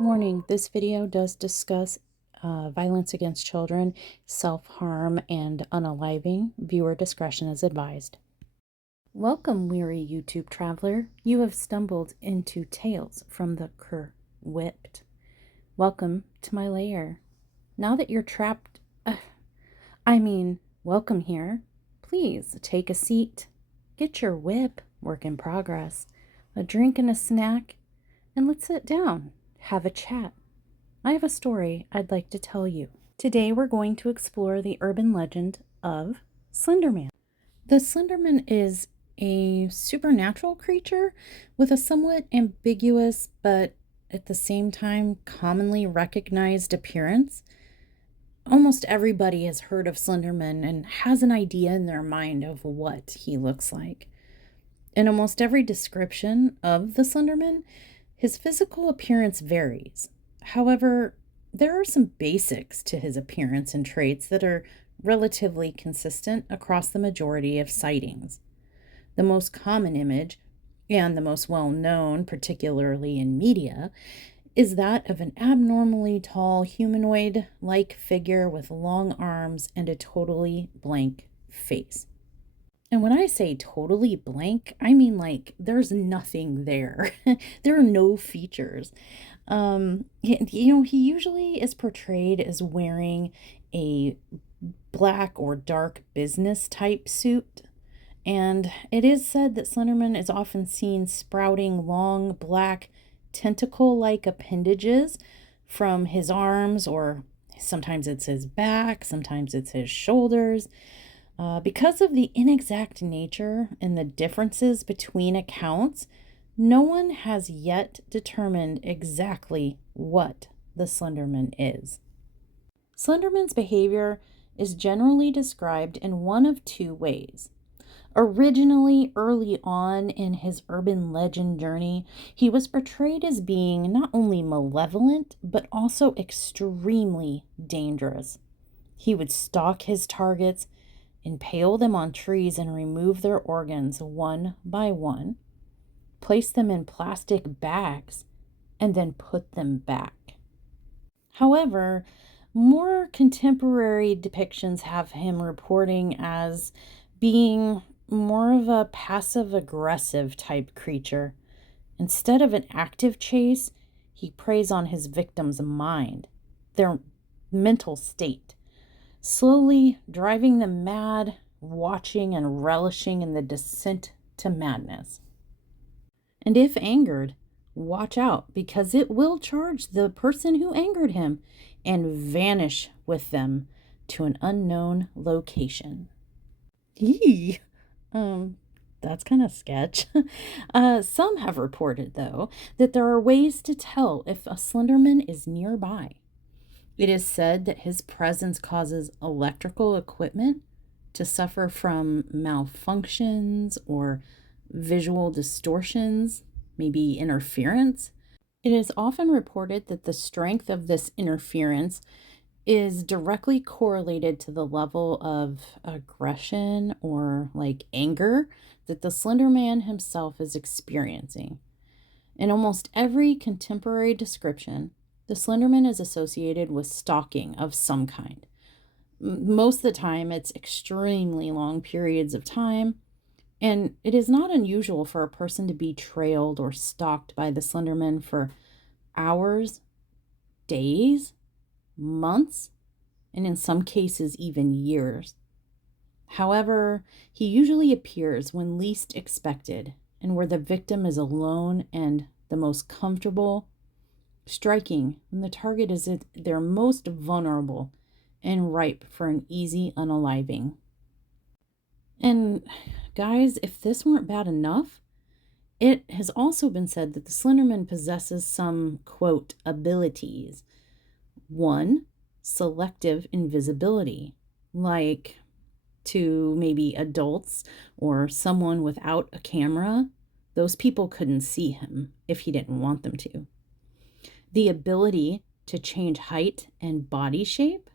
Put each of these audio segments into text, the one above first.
Warning, this video does discuss violence against children, self-harm, and unaliving. Viewer discretion is advised. Welcome, weary YouTube traveler. You have stumbled into Tales from the Cr'WIP't. Welcome to my lair. Now that you're trapped, welcome here. Please take a seat, get your whip, work in progress, a drink and a snack, and let's sit down. Have a chat. I have a story I'd like to tell you. Today we're going to explore the urban legend of Slenderman. The Slenderman is a supernatural creature with a somewhat ambiguous but at the same time commonly recognized appearance. Almost everybody has heard of Slenderman and has an idea in their mind of what he looks like. In almost every description of the Slenderman, his physical appearance varies. However, there are some basics to his appearance and traits that are relatively consistent across the majority of sightings. The most common image, and the most well-known, particularly in media, is that of an abnormally tall humanoid-like figure with long arms and a totally blank face. And when I say totally blank, I mean like there's nothing there. There are no features. He usually is portrayed as wearing a black or dark business type suit. And it is said that Slenderman is often seen sprouting long black tentacle-like appendages from his arms, or sometimes it's his back, sometimes it's his shoulders. Because of the inexact nature and the differences between accounts, no one has yet determined exactly what the Slenderman is. Slenderman's behavior is generally described in one of two ways. Originally, early on in his urban legend journey, he was portrayed as being not only malevolent, but also extremely dangerous. He would stalk his targets, impale them on trees, and remove their organs one by one, place them in plastic bags, and then put them back. However, more contemporary depictions have him reporting as being more of a passive-aggressive type creature. Instead of an active chase, he preys on his victim's mind, their mental state, slowly driving them mad, watching and relishing in the descent to madness. And if angered, watch out, because it will charge the person who angered him and vanish with them to an unknown location. Eee. That's kind of sketch. Some have reported, though, that there are ways to tell if a Slenderman is nearby. It is said that his presence causes electrical equipment to suffer from malfunctions or visual distortions, maybe interference. It is often reported that the strength of this interference is directly correlated to the level of aggression or like anger that the Slender Man himself is experiencing. In almost every contemporary description, the Slenderman is associated with stalking of some kind. Most of the time, it's extremely long periods of time, and it is not unusual for a person to be trailed or stalked by the Slenderman for hours, days, months, and in some cases even years. However, he usually appears when least expected and where the victim is alone and the most comfortable, striking when the target is at their most vulnerable and ripe for an easy unaliving. And guys, if this weren't bad enough, it has also been said that the Slenderman possesses some, quote, abilities. One, selective invisibility, like to maybe adults or someone without a camera. Those people couldn't see him if he didn't want them to. The ability to change height and body shape,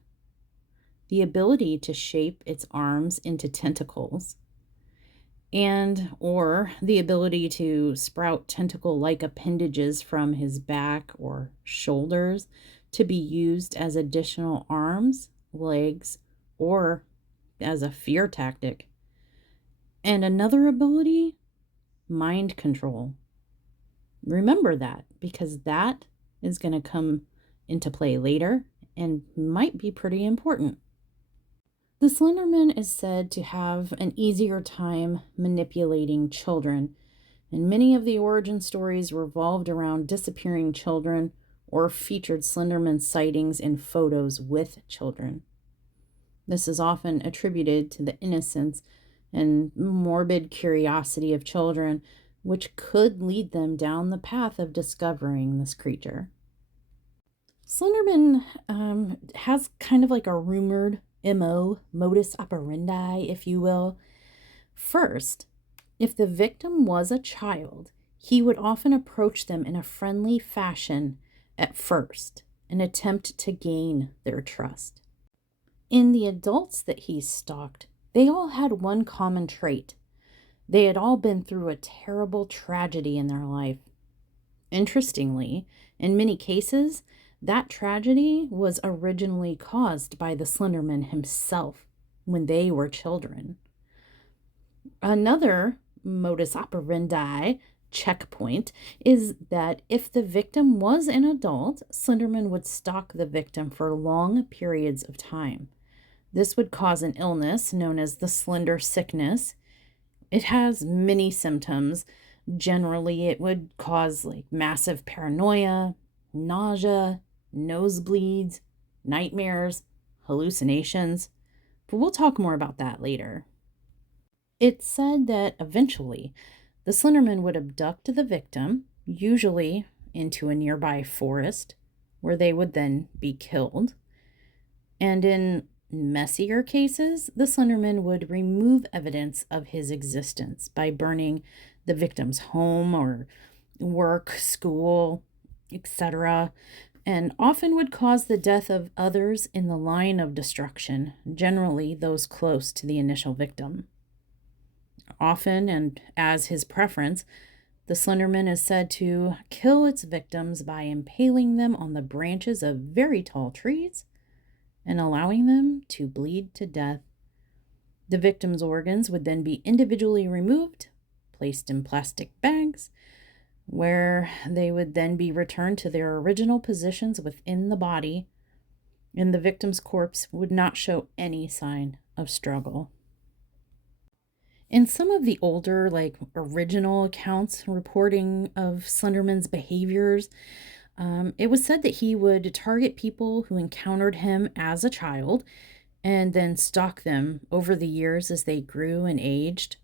the ability to shape its arms into tentacles, and or the ability to sprout tentacle-like appendages from his back or shoulders to be used as additional arms, legs, or as a fear tactic. And another ability, mind control. Remember that, because that is going to come into play later and might be pretty important. The Slenderman is said to have an easier time manipulating children, and many of the origin stories revolved around disappearing children or featured Slenderman sightings in photos with children. This is often attributed to the innocence and morbid curiosity of children, which could lead them down the path of discovering this creature. Slenderman has kind of like a rumored modus operandi, if you will. First, if the victim was a child, he would often approach them in a friendly fashion at first and attempt to gain their trust. In the adults that he stalked, they all had one common trait. They had all been through a terrible tragedy in their life. Interestingly, in many cases, that tragedy was originally caused by the Slenderman himself when they were children. Another modus operandi checkpoint is that if the victim was an adult, Slenderman would stalk the victim for long periods of time. This would cause an illness known as the slender sickness. It has many symptoms. Generally, it would cause like massive paranoia, nausea, nosebleeds, nightmares, hallucinations, but we'll talk more about that later. It's said that eventually the Slenderman would abduct the victim, usually into a nearby forest, where they would then be killed. And in messier cases, the Slenderman would remove evidence of his existence by burning the victim's home or work, school, etc., and often would cause the death of others in the line of destruction, generally those close to the initial victim. Often, and as his preference, the Slenderman is said to kill its victims by impaling them on the branches of very tall trees and allowing them to bleed to death. The victim's organs would then be individually removed, placed in plastic bags, where they would then be returned to their original positions within the body, and the victim's corpse would not show any sign of struggle. In some of the older, original accounts reporting of Slenderman's behaviors, it was said that he would target people who encountered him as a child and then stalk them over the years as they grew and aged,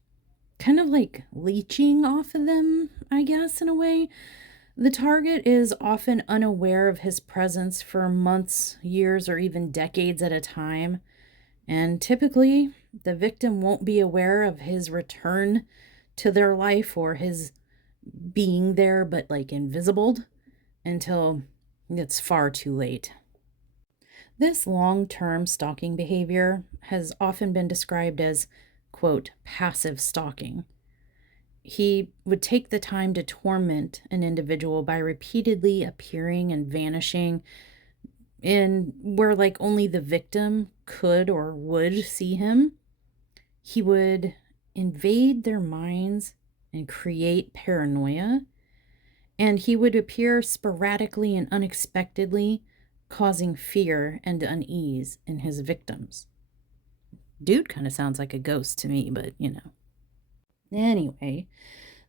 kind of like leeching off of them, I guess, in a way. The target is often unaware of his presence for months, years, or even decades at a time. And typically, the victim won't be aware of his return to their life or his being there, but invisible until it's far too late. This long-term stalking behavior has often been described as, quote, passive stalking. He would take the time to torment an individual by repeatedly appearing and vanishing in where only the victim could or would see him. He would invade their minds and create paranoia, and he would appear sporadically and unexpectedly, causing fear and unease in his victims. Dude kind of sounds like a ghost to me, but Anyway,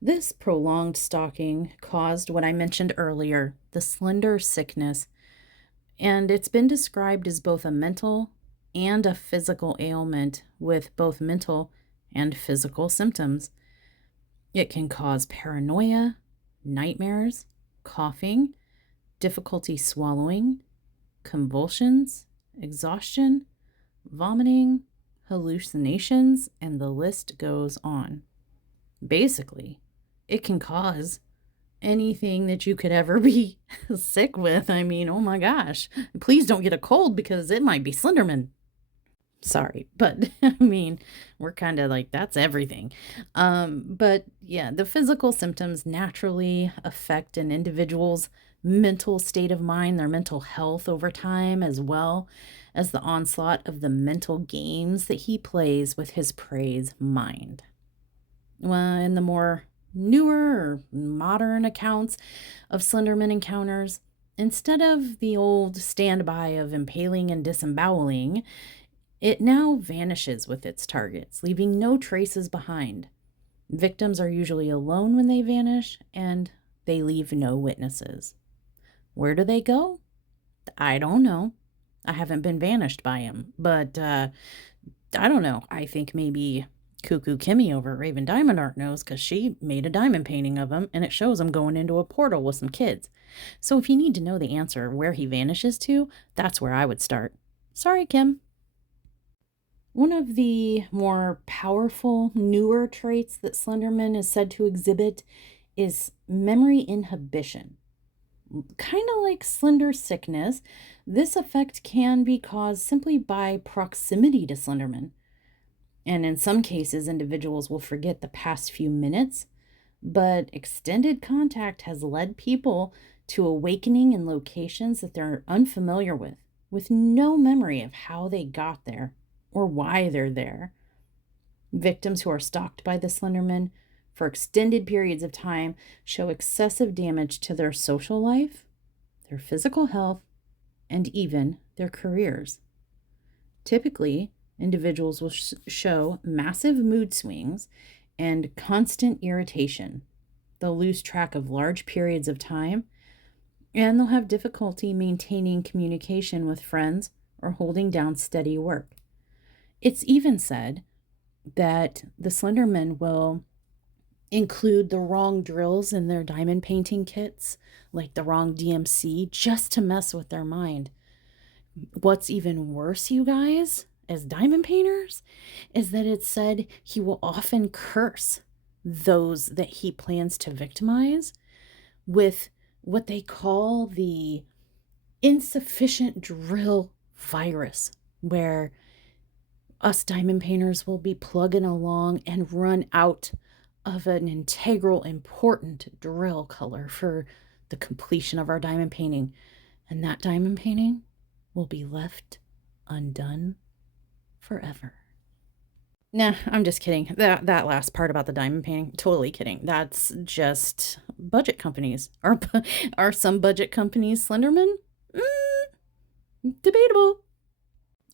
this prolonged stalking caused what I mentioned earlier, the slender sickness, and it's been described as both a mental and a physical ailment with both mental and physical symptoms. It can cause paranoia, nightmares, coughing, difficulty swallowing, convulsions, exhaustion, vomiting, hallucinations, and the list goes on. Basically, it can cause anything that you could ever be sick with. I mean, oh my gosh, please don't get a cold because it might be Slenderman. Sorry, but I mean, we're kind of like, that's everything. But yeah, the physical symptoms naturally affect an individual's mental state of mind, their mental health over time, as well as the onslaught of the mental games that he plays with his prey's mind. Well, in the more newer or modern accounts of Slenderman encounters, instead of the old standby of impaling and disemboweling, it now vanishes with its targets, leaving no traces behind. Victims are usually alone when they vanish, and they leave no witnesses. Where do they go? I don't know. I haven't been vanished by him, but I don't know. I think maybe Cuckoo Kimmy over at Raven Diamond Art knows because she made a diamond painting of him and it shows him going into a portal with some kids. So if you need to know the answer where he vanishes to, that's where I would start. Sorry, Kim. One of the more powerful, newer traits that Slenderman is said to exhibit is memory inhibition. Kind of like slender sickness, this effect can be caused simply by proximity to Slenderman. And in some cases, individuals will forget the past few minutes, but extended contact has led people to awakening in locations that they're unfamiliar with no memory of how they got there or why they're there. Victims who are stalked by the Slenderman for extended periods of time show excessive damage to their social life, their physical health, and even their careers. Typically, individuals will show massive mood swings and constant irritation. They'll lose track of large periods of time, and they'll have difficulty maintaining communication with friends or holding down steady work. It's even said that the Slenderman will include the wrong drills in their diamond painting kits, like the wrong DMC, just to mess with their mind. What's even worse, you guys, as diamond painters, is that it's said he will often curse those that he plans to victimize with what they call the insufficient drill virus, where us diamond painters will be plugging along and run out of an integral, important drill color for the completion of our diamond painting. And that diamond painting will be left undone forever. Nah, I'm just kidding. That last part about the diamond painting, totally kidding. That's just budget companies. Are some budget companies Slenderman? Debatable.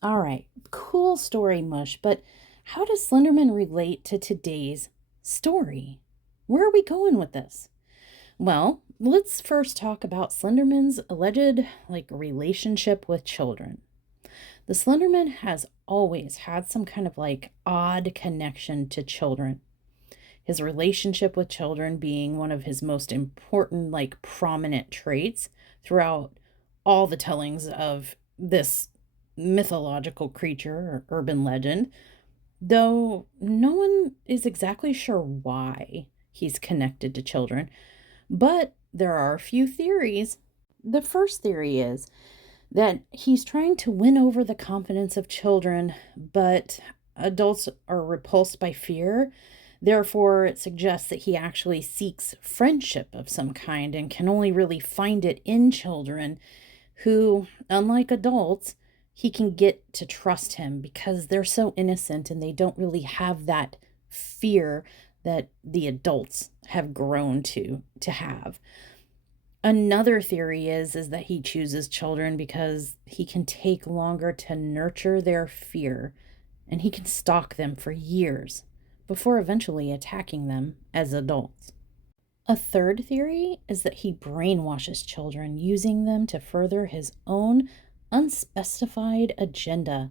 All right, cool story, Mush, but how does Slenderman relate to today's story? Where are we going with this? Well, let's first talk about Slenderman's alleged relationship with children. The Slenderman has always had some kind of odd connection to children. His relationship with children being one of his most important prominent traits throughout all the tellings of this mythological creature or urban legend, though no one is exactly sure why he's connected to children. But there are a few theories. The first theory is that he's trying to win over the confidence of children, but adults are repulsed by fear. Therefore, it suggests that he actually seeks friendship of some kind and can only really find it in children who, unlike adults, he can get to trust him because they're so innocent and they don't really have that fear that the adults have grown to have. Another theory is that he chooses children because he can take longer to nurture their fear and he can stalk them for years before eventually attacking them as adults. A third theory is that he brainwashes children, using them to further his own unspecified agenda,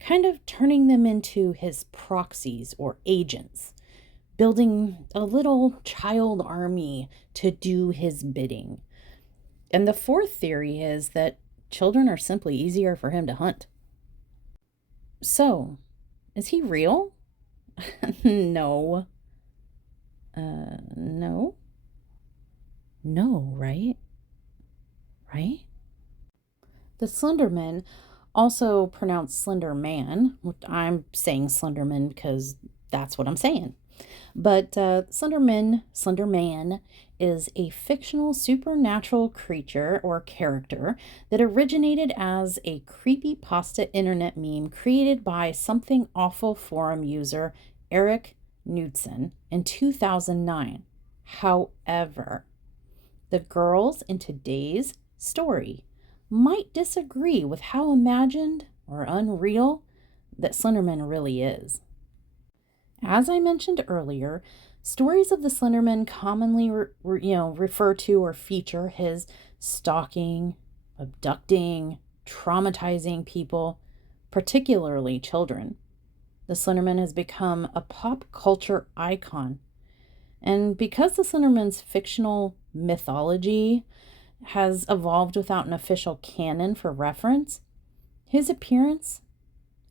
kind of turning them into his proxies or agents, building a little child army to do his bidding. And the fourth theory is that children are simply easier for him to hunt. So, is he real? No. No? No, right? Right? The Slenderman also pronounced Slender Man. I'm saying Slenderman because that's what I'm saying. But Slenderman is a fictional supernatural creature or character that originated as a creepypasta internet meme created by Something Awful forum user Eric Knudsen in 2009. However, the girls in today's story might disagree with how imagined or unreal that Slenderman really is. As I mentioned earlier, stories of the Slenderman commonly refer to or feature his stalking, abducting, traumatizing people, particularly children. The Slenderman has become a pop culture icon. And because the Slenderman's fictional mythology has evolved without an official canon for reference, his appearance,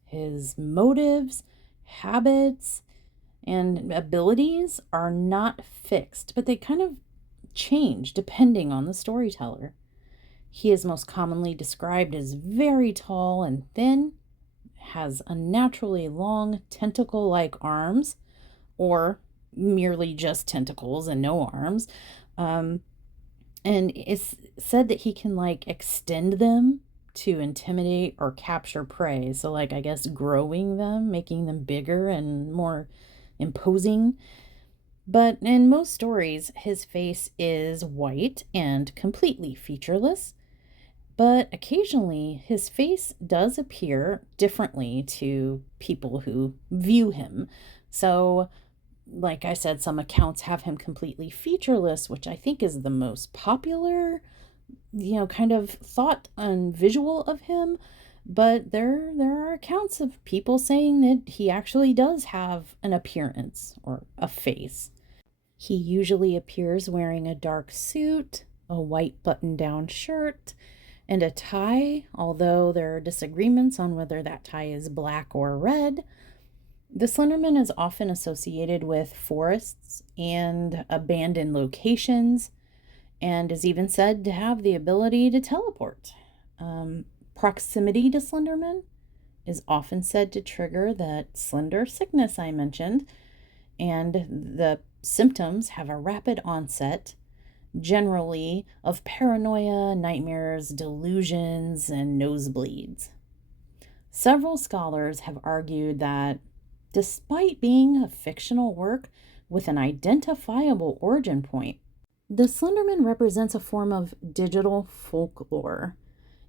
his motives, habits, and abilities are not fixed, but they kind of change depending on the storyteller. He is most commonly described as very tall and thin, has unnaturally long tentacle-like arms, or merely just tentacles and no arms. And it's said that he can extend them to intimidate or capture prey. So I guess growing them, making them bigger and more imposing. But in most stories, his face is white and completely featureless. But occasionally, his face does appear differently to people who view him. So, like I said, some accounts have him completely featureless, which I think is the most popular, kind of thought and visual of him. But there are accounts of people saying that he actually does have an appearance or a face. He usually appears wearing a dark suit, a white button-down shirt, and a tie, although there are disagreements on whether that tie is black or red. The Slenderman is often associated with forests and abandoned locations, and is even said to have the ability to teleport. Proximity to Slenderman is often said to trigger that slender sickness I mentioned, and the symptoms have a rapid onset, generally of paranoia, nightmares, delusions, and nosebleeds. Several scholars have argued that despite being a fictional work with an identifiable origin point, the Slenderman represents a form of digital folklore.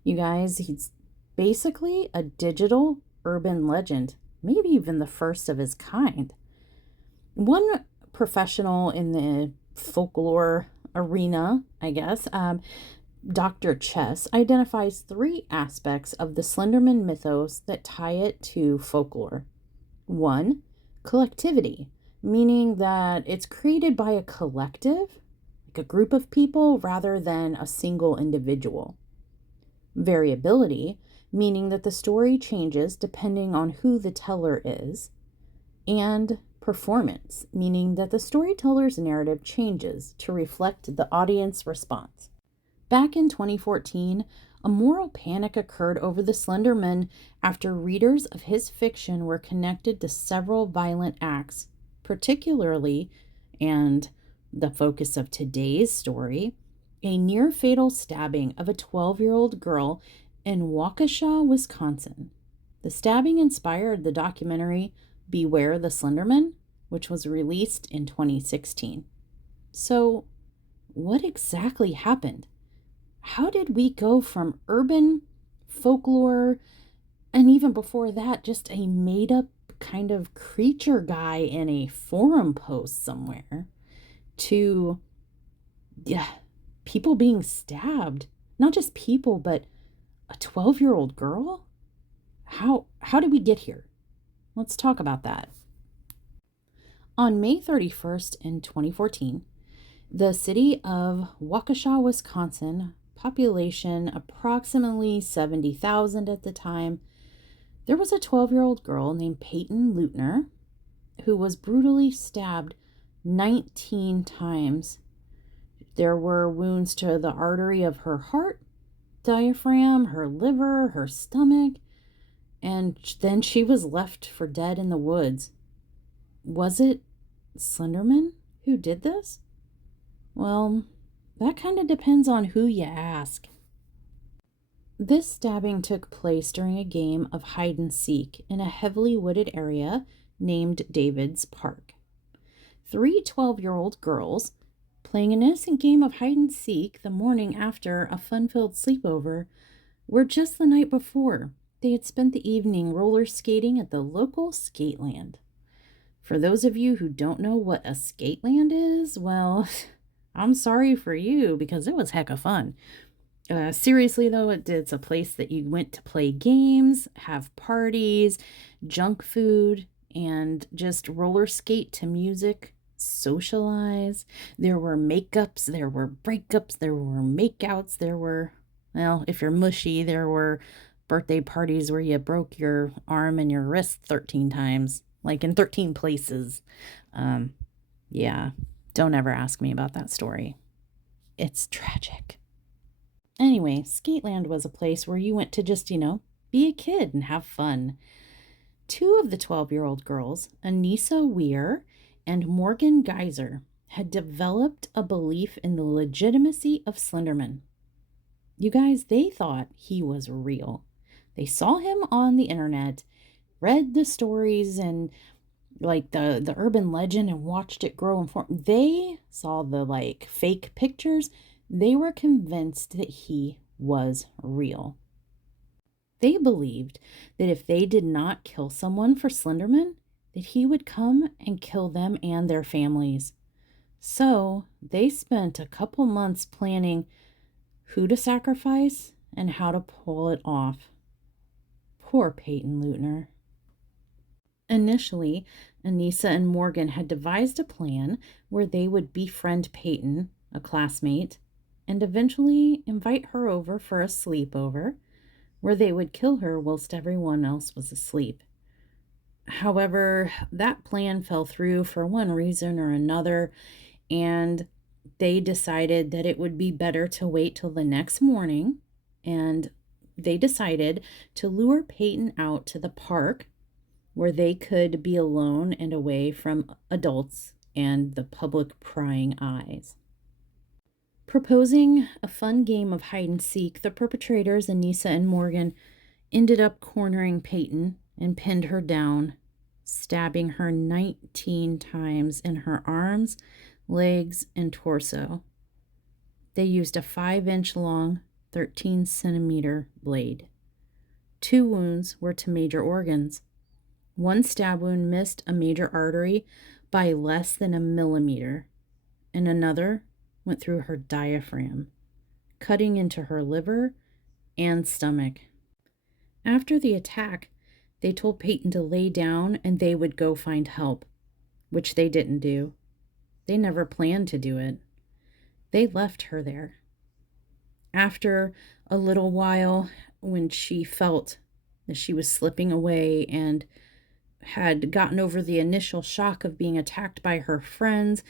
You guys, he's basically a digital urban legend, maybe even the first of his kind. One professional in the folklore arena, I guess, Dr. Chess, identifies 3 aspects of the Slenderman mythos that tie it to folklore. 1, collectivity, meaning that it's created by a collective, like a group of people, rather than a single individual. Variability, meaning that the story changes depending on who the teller is. And performance, meaning that the storyteller's narrative changes to reflect the audience response. Back in 2014, a moral panic occurred over the Slenderman after readers of his fiction were connected to several violent acts, particularly, and the focus of today's story, a near-fatal stabbing of a 12-year-old girl in Waukesha, Wisconsin. The stabbing inspired the documentary Beware the Slenderman, which was released in 2016. So, what exactly happened? How did we go from urban folklore, and even before that, just a made-up kind of creature guy in a forum post somewhere, to people being stabbed? Not just people, but a 12-year-old girl? How did we get here? Let's talk about that. On May 31st in 2014, the city of Waukesha, Wisconsin, population approximately 70,000 at the time, there was a 12-year-old girl named Peyton Leutner who was brutally stabbed 19 times. There were wounds to the artery of her heart, diaphragm, her liver, her stomach, and then she was left for dead in the woods. Was it Slenderman who did this? Well, that kind of depends on who you ask. This stabbing took place during a game of hide and seek in a heavily wooded area named David's Park. 3 12-year-old girls playing an innocent game of hide and seek the morning after a fun-filled sleepover were just the night before. They had spent the evening roller skating at the local skateland. For those of you who don't know what a skateland is, well, I'm sorry for you because it was hecka fun. Seriously, though, it's a place that you went to play games, have parties, junk food, and just roller skate to music, socialize. There were makeups, there were breakups, there were makeouts, there were, well, if you're mushy, there were birthday parties where you broke your arm and your wrist 13 times, like in 13 places. Yeah, don't ever ask me about that story. It's tragic. Anyway, Skateland was a place where you went to just, be a kid and have fun. 2 of the 12-year-old girls, Anissa Weir and Morgan Geyser, had developed a belief in the legitimacy of Slenderman. You guys, they thought he was real. They saw him on the internet, read the stories and like the urban legend and watched it grow and form. They saw the fake pictures. They were convinced that he was real. They believed that if they did not kill someone for Slenderman, that he would come and kill them and their families. So they spent a couple months planning who to sacrifice and how to pull it off. Poor Peyton Leutner. Initially, Anissa and Morgan had devised a plan where they would befriend Peyton, a classmate, and eventually invite her over for a sleepover where they would kill her whilst everyone else was asleep. However, that plan fell through for one reason or another, and they decided that it would be better to wait till the next morning, and they decided to lure Peyton out to the park where they could be alone and away from adults and the public prying eyes. Proposing a fun game of hide and seek, the perpetrators, Anissa and Morgan, ended up cornering Peyton and pinned her down, stabbing her 19 times in her arms, legs, and torso. They used a 5-inch long, 13-centimeter blade. 2 wounds were to major organs. 1 stab wound missed a major artery by less than a millimeter, and another went through her diaphragm, cutting into her liver and stomach. After the attack, they told Peyton to lay down and they would go find help, which they didn't do. They never planned to do it. They left her there. After a little while, when she felt that she was slipping away and had gotten over the initial shock of being attacked by her friends,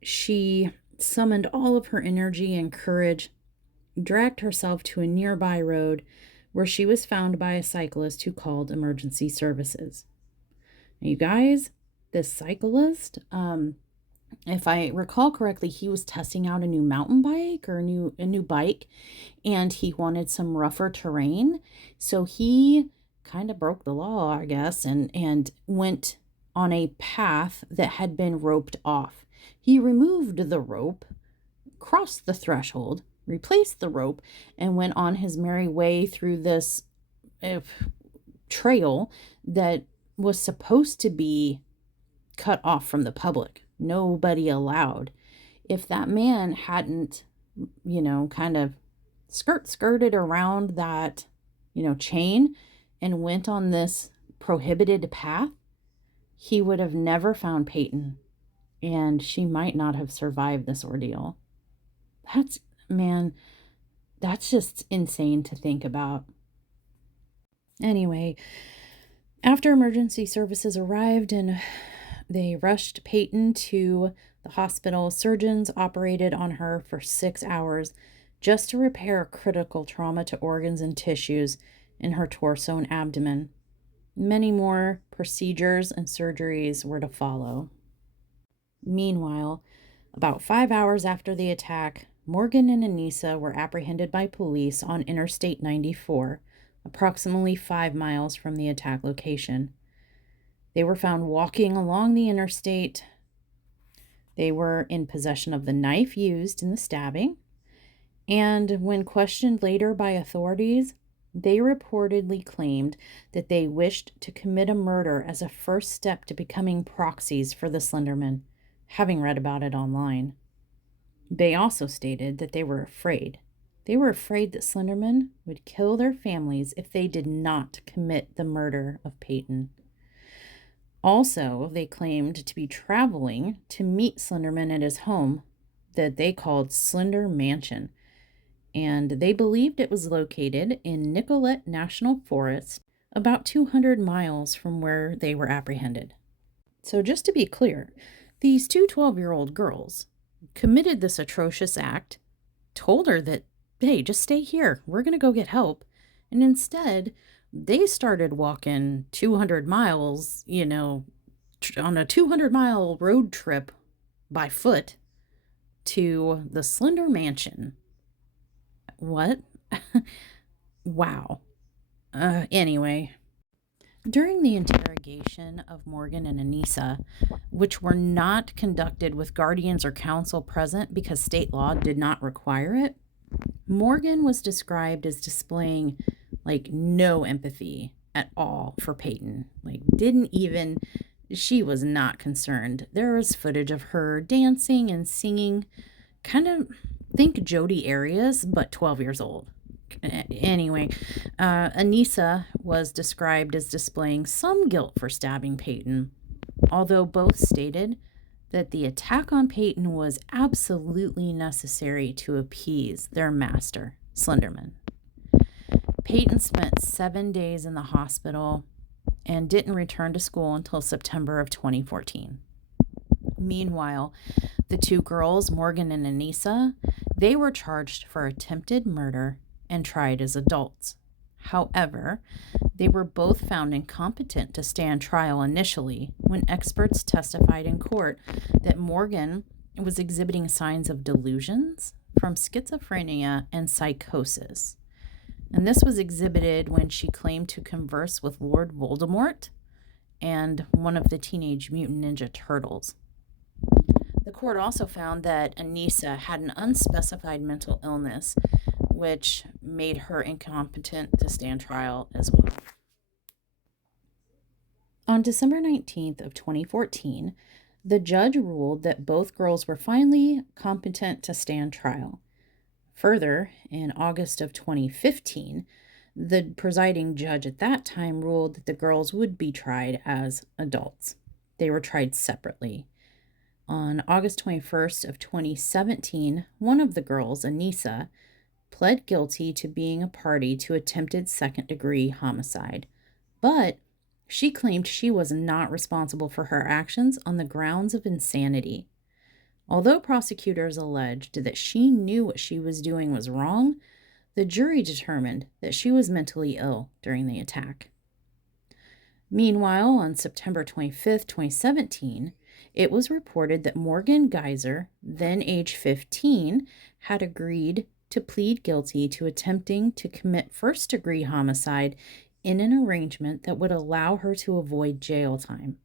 she summoned all of her energy and courage, dragged herself to a nearby road where she was found by a cyclist who called emergency services. Now, you guys, this cyclist, if I recall correctly, he was testing out a new mountain bike or a new bike, and he wanted some rougher terrain. So he kind of broke the law, I guess, and went on a path that had been roped off. He removed the rope, crossed the threshold, replaced the rope, and went on his merry way through this trail that was supposed to be cut off from the public. Nobody allowed. If that man hadn't, kind of skirted around that, chain and went on this prohibited path, he would have never found Peyton, and she might not have survived this ordeal. That's just insane to think about. Anyway, after emergency services arrived and they rushed Peyton to the hospital, surgeons operated on her for 6 hours just to repair critical trauma to organs and tissues in her torso and abdomen. Many more procedures and surgeries were to follow. Meanwhile, about 5 hours after the attack, Morgan and Anissa were apprehended by police on Interstate 94, approximately 5 miles from the attack location. They were found walking along the interstate. They were in possession of the knife used in the stabbing, and when questioned later by authorities, they reportedly claimed that they wished to commit a murder as a first step to becoming proxies for the Slenderman, having read about it online. They also stated that they were afraid. They were afraid that Slenderman would kill their families if they did not commit the murder of Peyton. Also, they claimed to be traveling to meet Slenderman at his home that they called Slender Mansion, and they believed it was located in Nicollet National Forest, about 200 miles from where they were apprehended. So just to be clear, these two 12-year-old girls committed this atrocious act, told her that, hey, just stay here, we're going to go get help, and instead they started walking 200 miles, on a 200-mile road trip by foot to the Slender Mansion. What? Wow. Anyway, during the interrogation of Morgan and Anissa, which were not conducted with guardians or counsel present because state law did not require it, Morgan was described as displaying no empathy at all for Peyton. She was not concerned. There was footage of her dancing and singing, kind of think Jodi Arias, but 12 years old. Anyway, Anissa was described as displaying some guilt for stabbing Peyton, although both stated that the attack on Peyton was absolutely necessary to appease their master, Slenderman. Peyton spent 7 days in the hospital and didn't return to school until September of 2014. Meanwhile, the two girls, Morgan and Anissa, they were charged for attempted murder and tried as adults. However, they were both found incompetent to stand trial initially when experts testified in court that Morgan was exhibiting signs of delusions from schizophrenia and psychosis. And this was exhibited when she claimed to converse with Lord Voldemort and one of the Teenage Mutant Ninja Turtles. The court also found that Anissa had an unspecified mental illness, which made her incompetent to stand trial as well. On December 19th of 2014, the judge ruled that both girls were finally competent to stand trial. Further, in August of 2015, the presiding judge at that time ruled that the girls would be tried as adults. They were tried separately. On August 21st of 2017, one of the girls, Anissa, pled guilty to being a party to attempted second-degree homicide, but she claimed she was not responsible for her actions on the grounds of insanity. Although prosecutors alleged that she knew what she was doing was wrong, the jury determined that she was mentally ill during the attack. Meanwhile, on September 25th, 2017, it was reported that Morgan Geyser, then age 15, had agreed to plead guilty to attempting to commit first-degree homicide in an arrangement that would allow her to avoid jail time.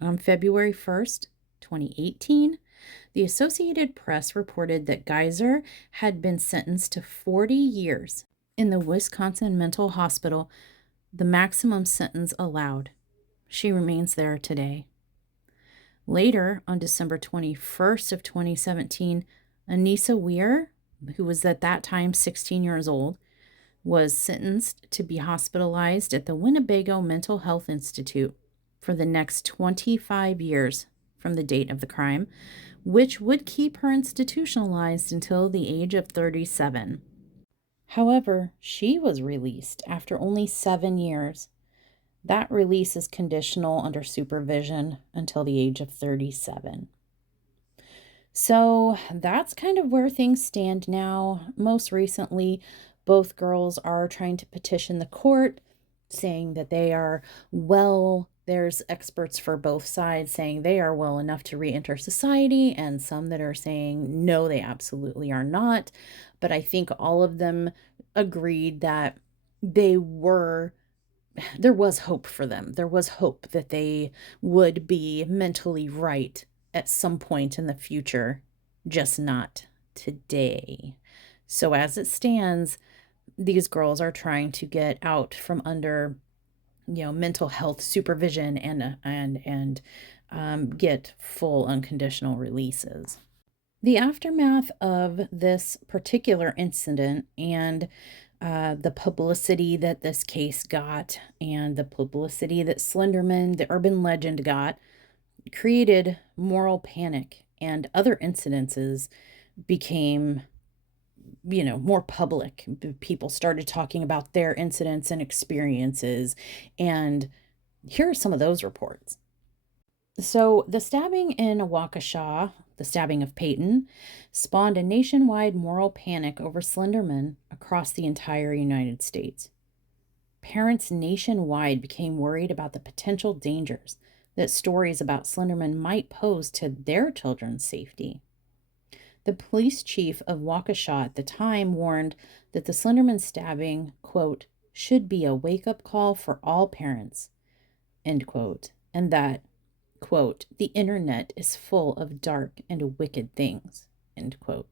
On February 1st, 2018, the Associated Press reported that Geyser had been sentenced to 40 years in the Wisconsin Mental Hospital, the maximum sentence allowed. She remains there today. Later, on December 21st of 2017, Anissa Weir, who was at that time 16 years old, was sentenced to be hospitalized at the Winnebago Mental Health Institute for the next 25 years from the date of the crime, which would keep her institutionalized until the age of 37. However, she was released after only 7 years. That release is conditional under supervision until the age of 37. So that's kind of where things stand now. Most recently, both girls are trying to petition the court saying that they are well. There's experts for both sides saying they are well enough to re-enter society, and some that are saying no, they absolutely are not. But I think all of them agreed that they were, there was hope for them. There was hope that they would be mentally right at some point in the future, just not today. So as it stands, these girls are trying to get out from under, mental health supervision and get full unconditional releases. The aftermath of this particular incident and the publicity that this case got and the publicity that Slenderman, the urban legend, got created moral panic, and other incidences became, more public. People started talking about their incidents and experiences, and here are some of those reports. So the stabbing in Waukesha, the stabbing of Peyton, spawned a nationwide moral panic over Slenderman across the entire United States. Parents nationwide became worried about the potential dangers that stories about Slenderman might pose to their children's safety. The police chief of Waukesha at the time warned that the Slenderman stabbing, quote, should be a wake-up call for all parents, end quote, and that, quote, the internet is full of dark and wicked things, end quote.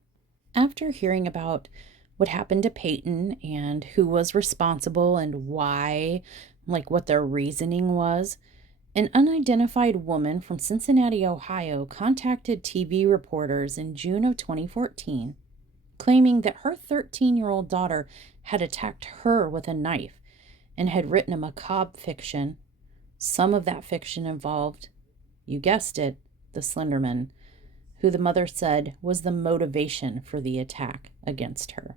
After hearing about what happened to Peyton and who was responsible and why, like what their reasoning was, an unidentified woman from Cincinnati, Ohio, contacted TV reporters in June of 2014, claiming that her 13-year-old daughter had attacked her with a knife and had written a macabre fiction. Some of that fiction involved, you guessed it, the Slenderman, who the mother said was the motivation for the attack against her.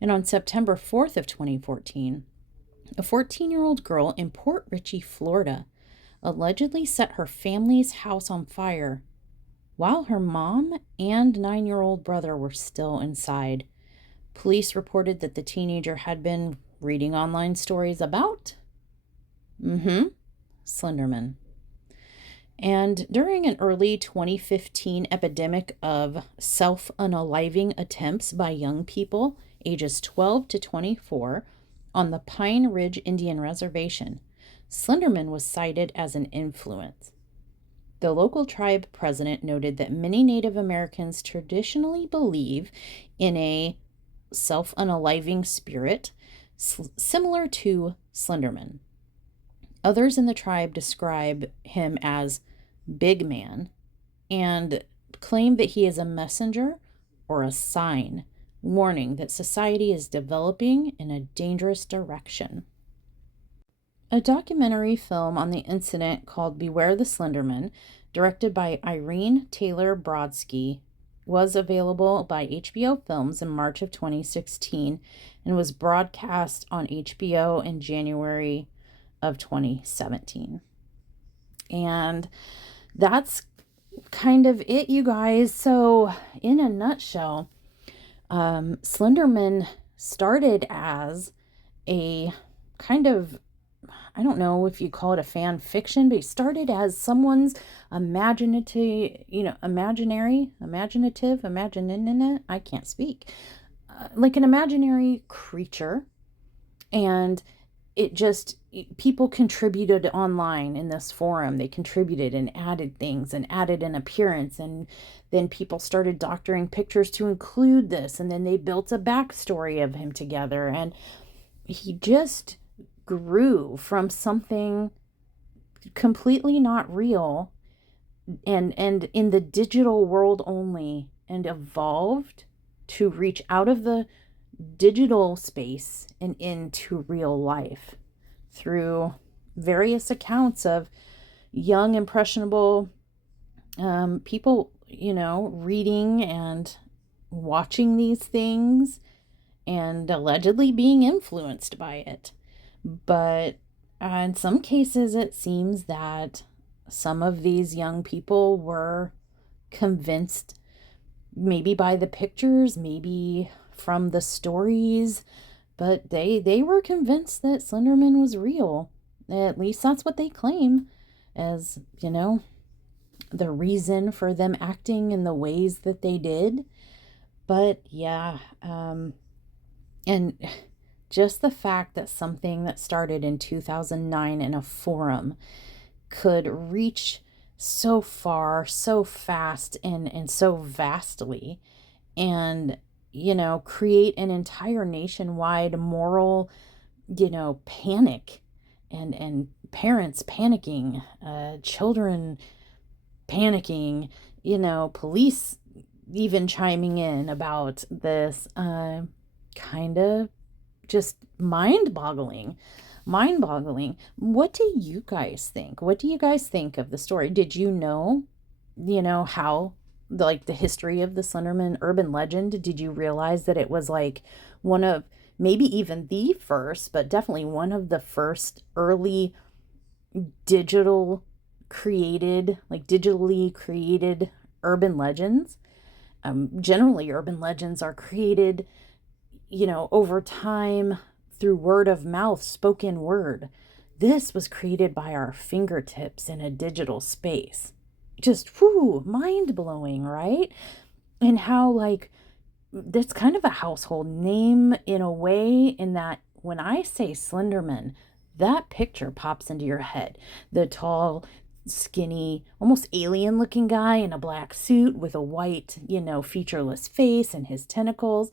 And on September 4th of 2014, a 14-year-old girl in Port Richey, Florida, allegedly set her family's house on fire while her mom and 9-year-old brother were still inside. Police reported that the teenager had been reading online stories about Slenderman. And during an early 2015 epidemic of self-unaliving attempts by young people ages 12 to 24 on the Pine Ridge Indian Reservation, Slenderman was cited as an influence. The local tribe president noted that many Native Americans traditionally believe in a self-unaliving spirit similar to Slenderman. Others in the tribe describe him as Big Man and claim that he is a messenger or a sign warning that society is developing in a dangerous direction. A documentary film on the incident called Beware the Slenderman, directed by Irene Taylor Brodsky, was available by HBO Films in March of 2016 and was broadcast on HBO in January of 2017. And that's kind of it, you guys. So in a nutshell, Slenderman started as a kind of, I don't know if you call it a fan fiction, but it started as someone's imaginative, I can't speak, like an imaginary creature. And it just, people contributed online in this forum. They contributed and added things and added an appearance. And then people started doctoring pictures to include this. And then they built a backstory of him together. And he just grew from something completely not real and in the digital world only, and evolved to reach out of the digital space and into real life through various accounts of young impressionable people, reading and watching these things and allegedly being influenced by it. But in some cases, it seems that some of these young people were convinced, maybe by the pictures, maybe from the stories, but they were convinced that Slenderman was real. At least that's what they claim as, you know, the reason for them acting in the ways that they did. But yeah, and just the fact that something that started in 2009 in a forum could reach so far, so fast, and so vastly, and, you know, create an entire nationwide moral, you know, panic, and parents panicking, children panicking, you know, police even chiming in about this, kind of just mind-boggling. What do you guys think? What do you guys think of the story? Did you know, how, like, the history of the Slenderman urban legend? Did you realize that it was like one of, maybe even the first, but definitely one of the first early digitally created urban legends? Generally, urban legends are created, over time through word of mouth, spoken word. This was created by our fingertips in a digital space. Just, whoo, mind blowing, right? And how, like, that's kind of a household name in a way, in that when I say Slenderman, that picture pops into your head. The tall, skinny, almost alien looking guy in a black suit with a white, featureless face and his tentacles.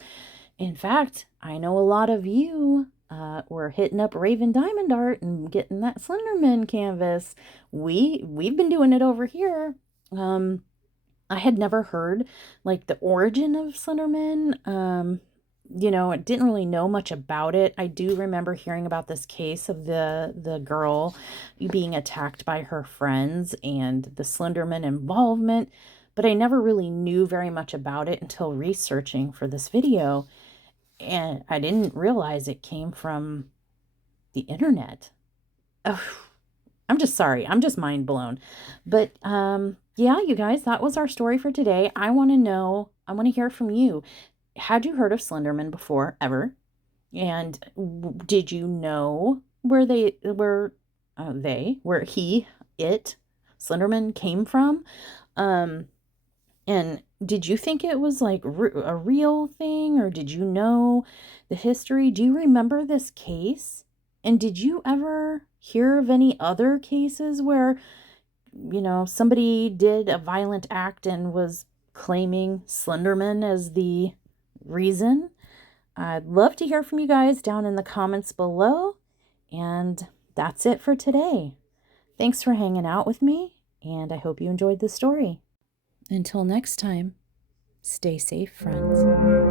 In fact, I know a lot of you were hitting up Raven Diamond Art and getting that Slenderman canvas. We've been doing it over here. I had never heard, like, the origin of Slenderman. I didn't really know much about it. I do remember hearing about this case of the girl being attacked by her friends and the Slenderman involvement, but I never really knew very much about it until researching for this video. And I didn't realize it came from the internet. Oh, I'm just sorry. I'm just mind blown. But yeah, you guys, that was our story for today. I want to hear from you. Had you heard of Slenderman before, ever? And did you know where Slenderman came from? And did you think it was like a real thing, or did you know the history? Do you remember this case? And did you ever hear of any other cases where, somebody did a violent act and was claiming Slenderman as the reason? I'd love to hear from you guys down in the comments below. And that's it for today. Thanks for hanging out with me, and I hope you enjoyed the story. Until next time, stay safe, friends.